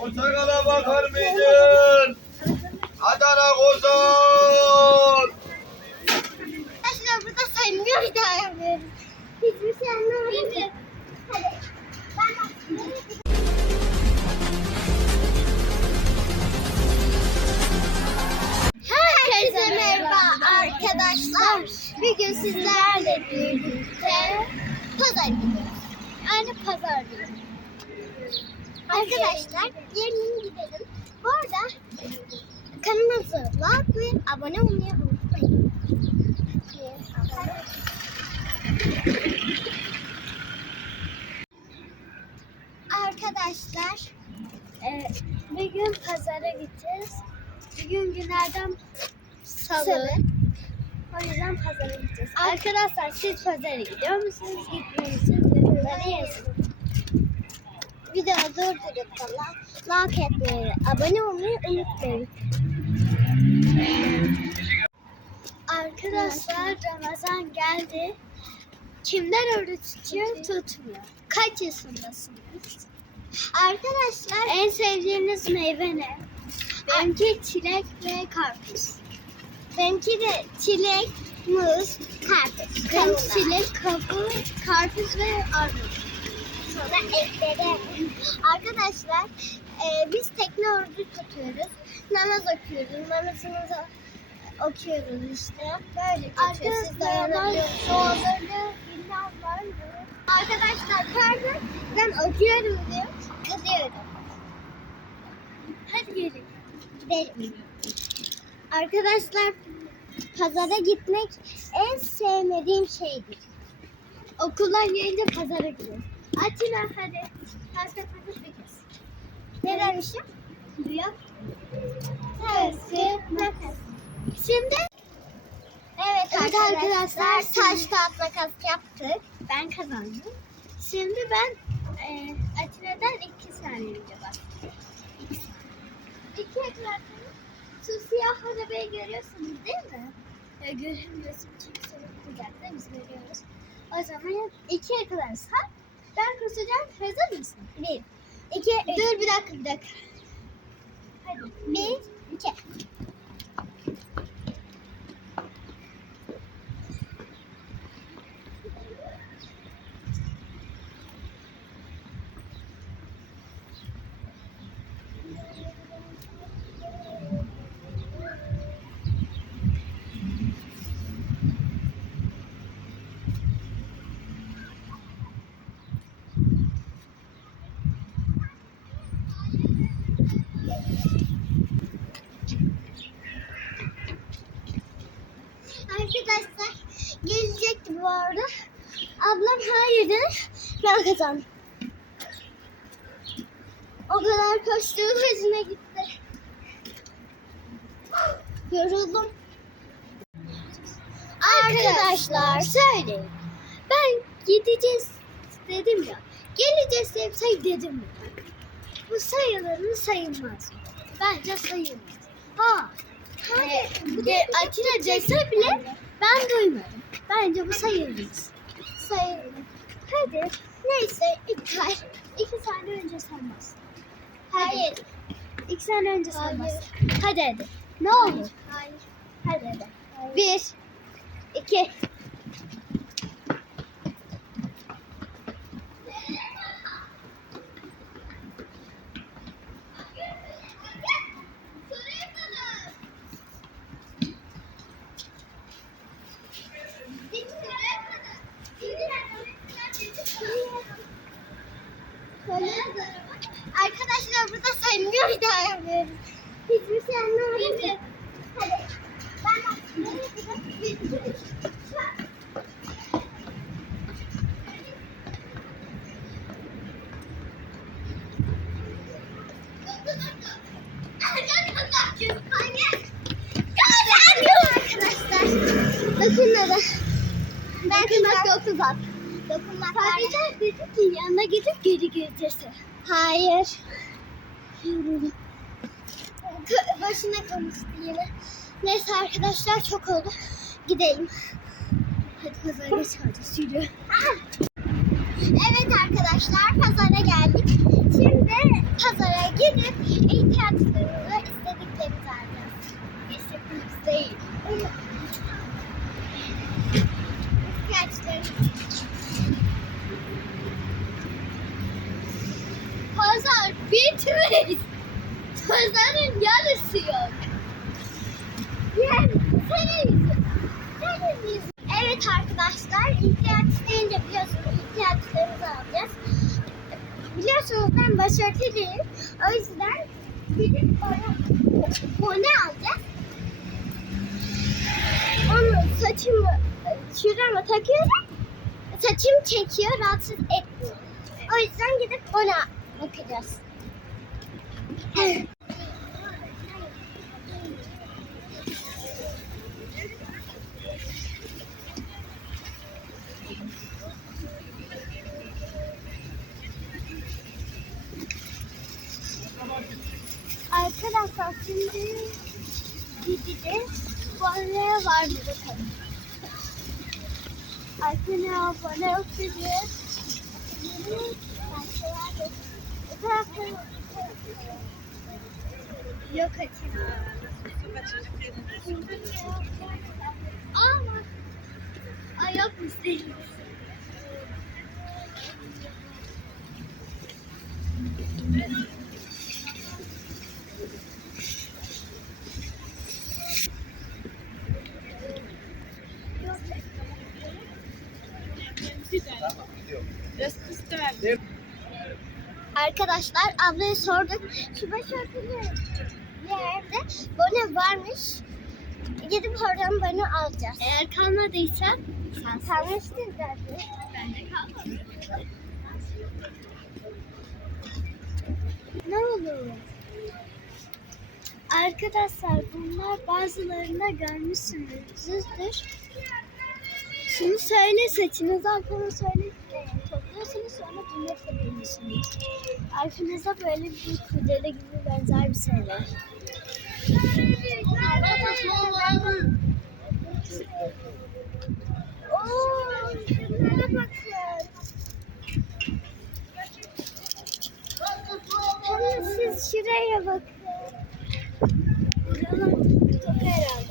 Portakala bakar mıydın? Adana kozan. Arkadaşlar burada saymıyor daha yapıyorum. Hiçbir şey anlamadım. Arkadaşlar. Bugün sizlerle birlikte pazar gidiyoruz. Yani pazar günü. Arkadaşlar yarın gidelim. Bu arada kanalımıza like ve abone olmayı unutmayın. Arkadaşlar e, bir gün pazara gideceğiz. Bugün günlerden salı. O yüzden pazara gideceğiz. Arkadaşlar siz pazara gidiyor musunuz? Gitmeyi için yorumları yazın. Videoyu durdurup da like etmeyi, abone olmayı unutmayın. Arkadaşlar Ramazan geldi. Kimler oruç tutuyor? Tutmuyor. Kaç yaşındasınız? Arkadaşlar en sevdiğiniz meyve ne? Benimki çilek ve karpuz. Benimki de çilek, muz, karpuz. Benim çilek, kabuğu, karpuz ve armut. Sonra ekledim. Arkadaşlar e, biz tekne orucu tutuyoruz. Namaz okuyoruz. Namazımızı okuyoruz işte. Böyle geçiyor. Siz dayanabiliyor musunuz? var mı? Arkadaşlar pardon ben okuyorum diyor. Kızıyorum. Hadi gelin. Gidelim. Arkadaşlar pazara gitmek en sevmediğim şeydir. Okuldan gelince pazara gidiyorum. Atilla hadi. Taş kağıt makas. Ne demişim? Yok. Kağıt makas. Şimdi Evet, arkadaşlar, taş kağıt makas yaptık. Ben kazandım. Şimdi ben e, Atilla'dan iki saniye önce başladım. İki. İki eklerken şu siyah arabayı görüyorsunuz değil mi? Ya göremiyorsun çünkü sorup kucakta biz görüyoruz. O zaman iki yakalarsak ben kusacağım. Hazır mısın? Bir, iki, Dur bir dakika bir dakika. Hadi. Bir, iki. Arkadaşlar bu arada. Ablam hayır dedi. Ben kazandım. O kadar koştuğum hızına gitti. Yoruldum. Arkadaşlar söyleyin. Ben gideceğiz dedim ya. Geleceğiz say dedim ya. Bu sayılır mı sayılmaz mı? Bence sayılmaz. Ha. Hadi. De, Atilla dese bile ben duymadım. Bence bu sayılmaz. Sayılmaz. Hadi. Neyse iptal. İki saniye önce saymaz. Hayır. İki saniye önce saymaz. Hadi hadi. Ne olur? Hayır. Hadi hadi. Bir. iki. Arkadaşlar burada saymıyor bir daha yapıyorum. Hiçbir şey anlamadım. Hadi. Ben üç. Arkadaşlar. Dokunmadı. Ben kızmak yok tuzak. Dokunmak Sadece dedi ki yanına gidip geri geleceğiz. Hayır. Başına konuştu yine. Neyse arkadaşlar çok oldu. Gidelim. Hadi pazara geç kalacağız yürü. Evet arkadaşlar pazara geldik. Şimdi pazara gidip ihtiyaçlarımızı istediklerimizi alacağız. İstediğimiz değil. İhtiyaçlarımız. Pazar bitmiş. Pazarın yarısı yok. Yani senin. Senin. Evet arkadaşlar ihtiyaç deyince biliyorsunuz ihtiyaçlarımızı alacağız. Biliyorsunuz ben başörtülüyüm. O yüzden gidip bana bone alacağız. Onu saçımı şurama takıyorum. Saçım çekiyor, rahatsız etmiyor. O yüzden gidip ona bakacağız. Arkadaşlar şimdi gideceğiz. Bana var mı bakalım. Arkadaşlar bana oturuyor. Yok açın. Ama Ay yokmuş değil. Arkadaşlar ablaya sorduk. Şu başörtülü yerde bone varmış. Gidip oradan bone alacağız. Eğer kalmadıysa sen kalmıştın zaten. Ben de kalmadım. Ne olur? Arkadaşlar bunlar bazılarında görmüşsünüzdür. Şunu söyle saçınızı arkana söyle. Topluyorsunuz sonra düğme takıyorsunuz. Arkanıza böyle bir kurdele gibi benzer bir şeyler. Oo, şunlara bakın. Hem siz şuraya bakın. Buralar çok herhalde.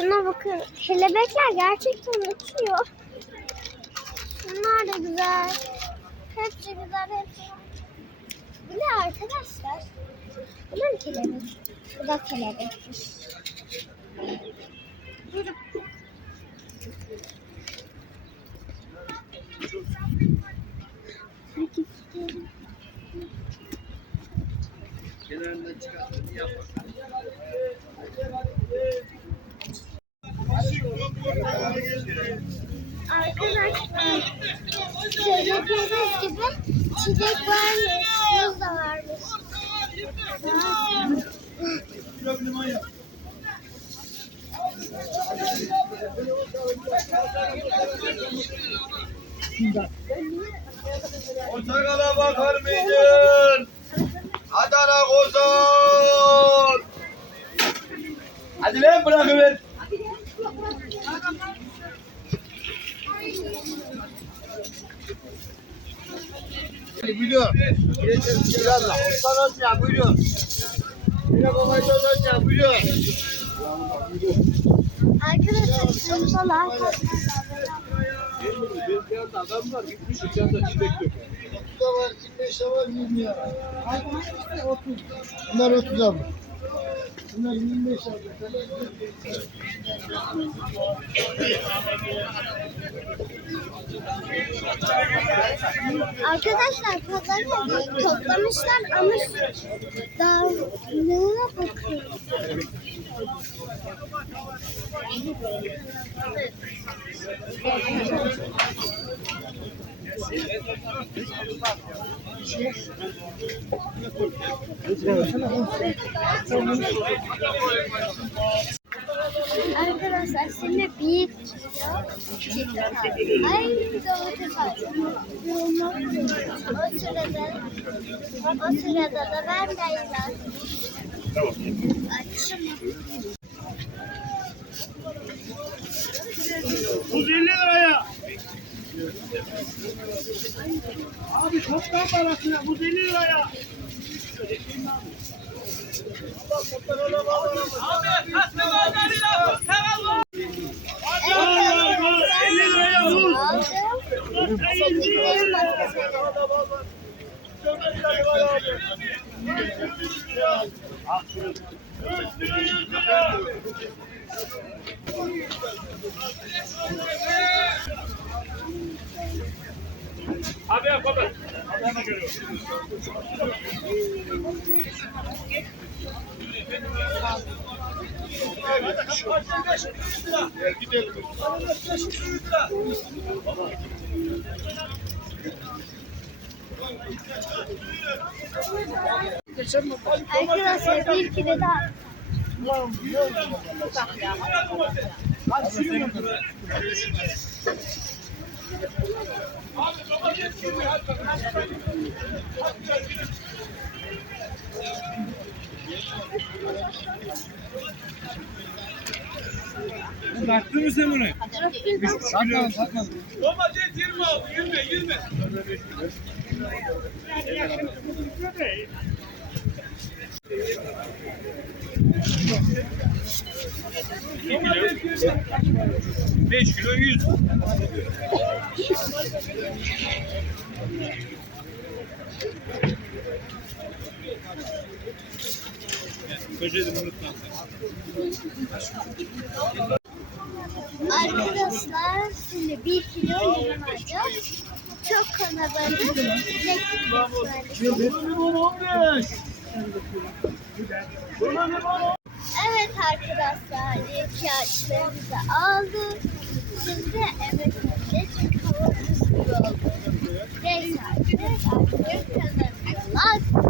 Şuna bakın. Kelebekler gerçekten uçuyor. Şunlar da güzel. Hepsi güzel, hepsi. Bu ne arkadaşlar? Bu mı kelebek? Bu da kelebekmiş. Gidelim. Kenarından çıkarttığını yapma. Arkadaşlar söylediğiniz gibi çilek varmış, muz da varmış. Portakala bakar mıydın? Adana Kozan. Hadi lan bırakıver. Buyurun. Da. Osman Hoca buyurun. Yine babayı Hoca buyurun. Arkadaşlar çantalar Adam var gitmiş içeride çilek döküyor. da var, 25 de var, 20 lira. Bunlar 30 abi. Bunlar 25 abi. Arkadaşlar pazarı toplamışlar ama ne bakın. Arkadaşlar şimdi bir kilo Ay domates aldım. O sırada o sırada da ben Leyla. Tamam. Buz 50 liraya. Abi toptan parasına buz 50 liraya. Evet, var, 50 liraya buz. aldım. Sepetlerim arkadaşlar. Abi yap abi. Hemen görüyorum. Arkadaşlar bir kere daha. Baktın mı sen bunu? Saklan saklan. Domates 20 oldu. 20 20. Beş kilo yüz. Köşeyi unutma. Arkadaşlar şimdi bir kilo limon alacağım. Çok kalabalık. Evet arkadaşlar ihtiyaçlarımızı aldık. Şimdi eve gideceğiz. Çünkü hava buz gibi oldu. Neyse artık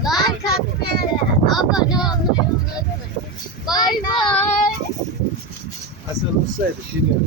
like atmayı, abone olmayı unutmayın. Bay bay. Hasan olsaydı şimdi.